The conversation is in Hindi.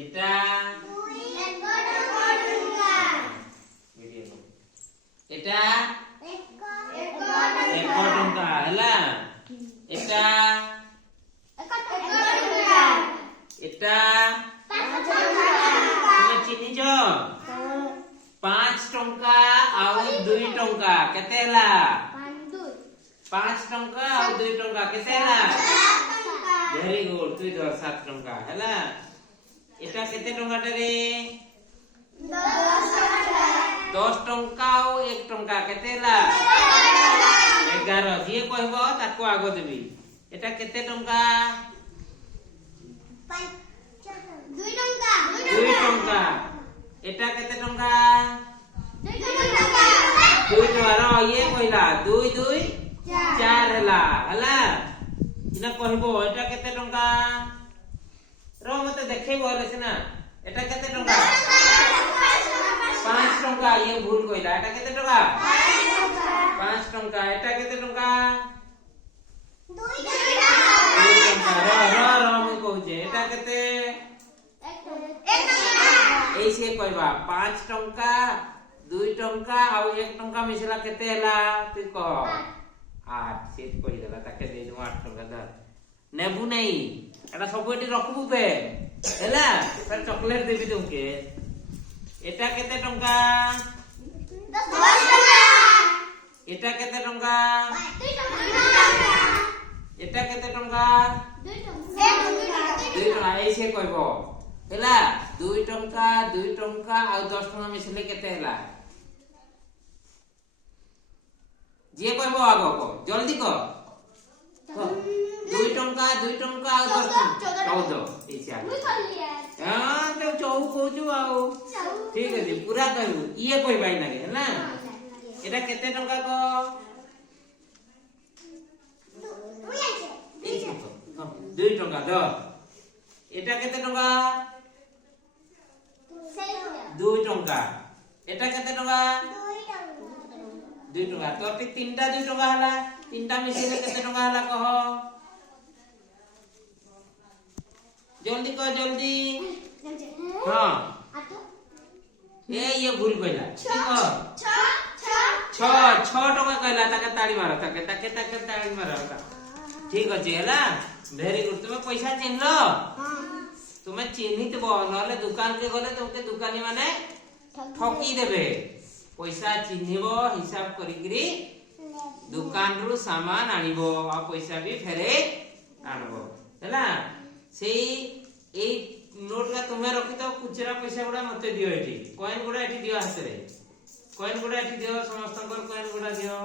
এটা এটা 1 টଙ୍କା ହେଲା এটা এটা তুমি চিনিছ 5 ଟଙ୍କା ଆଉ 2 ଟଙ୍କା କେତେ ହେଲା 5 ଟଙ୍କା ଆଉ 2 ଟଙ୍କା କେତେ ହେଲା ଭେରି ଗୁଡ তুই ধর 7 ଟଙ୍କା ହେଲା এটা କେତେ ଟଙ୍କାଟାରେ 10 ଟଙ୍କା ଆଉ 1 ଟଙ୍କା କେତେ ହେଲା 11 ଯିଏ କହିବ ତାକୁ ଆଗ ଦେବି এটা କେତେ ଟଙ୍କା 2 ଟଙ୍କା এটা କେତେ ଟଙ୍କା 2 ଟଙ୍କା ର ଇଏ କହିଲା 2 2 4 ହେଲା ହେଲା ଇନା କହିବ এটা କେତେ ଟଙ୍କା ର ମତେ ଦେଖେଇବ ହେଲେ ସିନା এটা କେତେ ଟଙ୍କା 5 ଟଙ୍କା ଇଏ ଭୁଲ କହିଲା এটা କେତେ ଟଙ୍କା 5 ଟଙ୍କା এটা କେତେ ଟଙ୍କା 2 ଟଙ୍କା ର ମୁଁ କହୁଛେ এটা କେତେ এই সে কইবা 5 ଟଙ୍କା 2 ଟଙ୍କା ଆଉ 1 ଟଙ୍କା মিশিলা কেতে ହେଲା তুই কহ 8 সে কই দেলা তাকে দেই দু 8 ଟଙ୍କା ধর নেবু নাই এটা সব এটি রখবু বে হেলা ফের চকলেট দেবি তোকে এটা কেতে টঙ্কা 10 টঙ্কা এটা কেতে টঙ্কা 2 টঙ্কা এটা কেতে টঙ্কা 2 টঙ্কা এই সে কইব হেলা 2 ଟଙ୍କା ଆଉ 10 ଟଙ୍କା ମିଶିଲେ କେତେ ହେଲା ଯିଏ କହିବ ଆଗ କହ ଜଲ୍ଦି କହ 2 ଟଙ୍କା ଆଉ 10 ଟଙ୍କା 14 ଇଚ୍ଛା हां तो चौ कहू आउ ठीक अछि पूरा कहू ये कोई बाई नाही हैना एटा केते टंका को 2 टंका द एटा केते टंका 2 टंका एटा केते टंका 2 टंका तो तीनटा 2 टंका हला तीनटा मिसिले केते टंका हला कह जल्दी कह जल्दी हाँ ये भूल कहला छ टका कहला ताके ताड़ी मारो ताके ताड़ी मारो ठीक अछि हैला वेरी गुड तुमे पैसा चिन्हलो तुमे चिन्हितबो नले दुकान के गले तुमके दुकानी माने ठकी देबे पैसा चिन्हिबो हिसाब करिकरी दुकान रु सामान आनिबो आ पैसा भी फेरे आनबो हैला सेई ए नोट का तुम्हें रखी तो खुचरा पैसा गुड़ा मते दियो एठी कॉइन गुड़ा एठी दियो हाथ रे कॉइन गुड़ा एठी दियो समस्त कॉइन गुड़ा दियो।